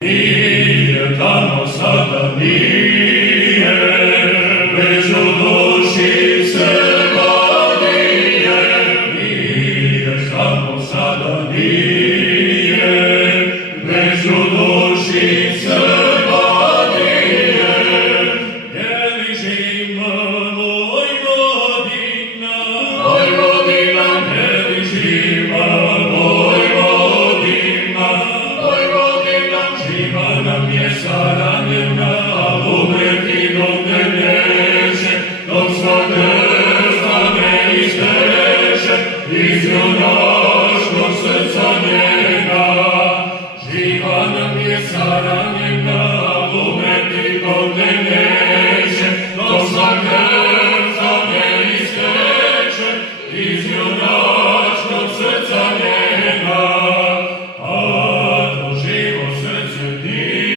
Nije tamo sada nije, već u duši se vodije. Nije tamo sada nije, već u duši se vodije. Je li živa Vojvodina, Vojvodina, je li živa Vojvodina, Vojvodina, živa nam je saranjena, a umreti dok ne neće, dok sva krsta ne isteče iz junačkog srca njena. Živa nam je saranjena,